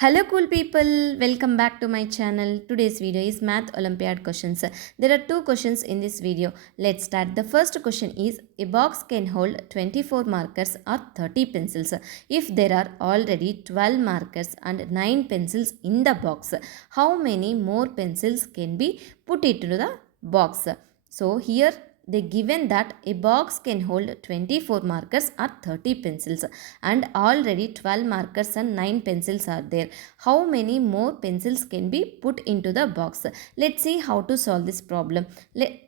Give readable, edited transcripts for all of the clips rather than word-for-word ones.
Hello cool people, welcome back to my channel. Today's video is Math Olympiad questions. There are two questions in this video. Let's start. The first question is, a box can hold 24 markers or 30 pencils. If there are already 12 markers and 9 pencils in the box, how many more pencils can be put into the box? So here they given that a box can hold 24 markers or 30 pencils and already 12 markers and 9 pencils are there. How many more pencils can be put into the box? Let's see how to solve this problem.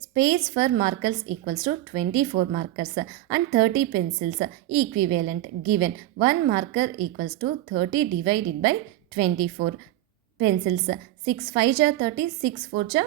Space for markers equals to 24 markers and 30 pencils equivalent given. 1 marker equals to 30 divided by 24 pencils. 6 5 ja 30, 6 4 ja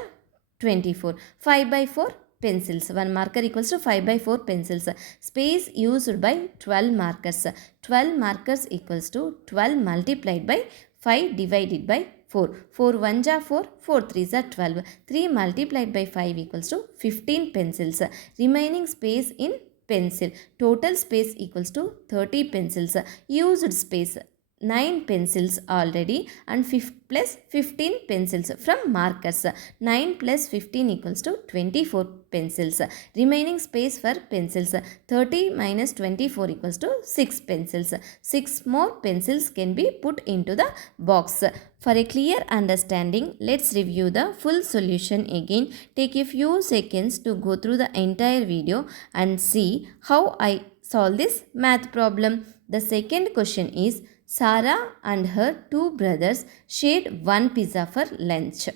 24. 5 by 4 pencils. 1 marker equals to 5 by 4 pencils. Space used by 12 markers. 12 markers equals to 12 multiplied by 5 divided by 4. 4 1 ja 4, 4 3 ja 12. 3 multiplied by 5 equals to 15 pencils. Remaining space in pencil. Total space equals to 30 pencils. Used space 9 pencils already and plus 15 pencils from markers. 9 plus 15 equals to 24 pencils. Remaining space for pencils. 30 minus 24 equals to 6 pencils. 6 more pencils can be put into the box. For a clear understanding, let's review the full solution again. Take a few seconds to go through the entire video and see how I solve this math problem. The second question is, Sarah and her two brothers shared one pizza for lunch.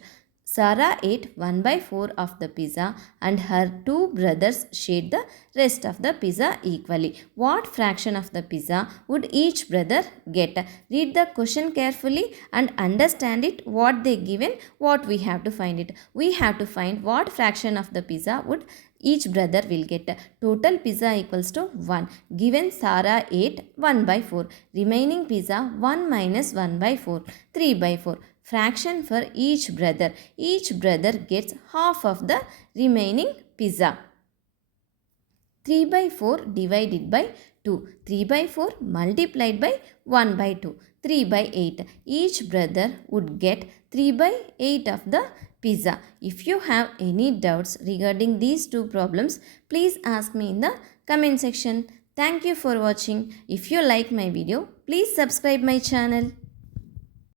Sarah ate 1 by 4 of the pizza and her two brothers shared the rest of the pizza equally. What fraction of the pizza would each brother get? Read the question carefully and understand it. What they given, what we have to find it. We have to find what fraction of the pizza would each brother will get. Total pizza equals to 1. Given Sarah ate 1 by 4. Remaining pizza 1 minus 1 by 4. 3 by 4. Fraction for each brother. Each brother gets half of the remaining pizza. 3 by 4 divided by 2. 3 by 4 multiplied by 1 by 2. 3 by 8. Each brother would get 3 by 8 of the pizza. If you have any doubts regarding these two problems, please ask me in the comment section. Thank you for watching. If you like my video, please subscribe my channel.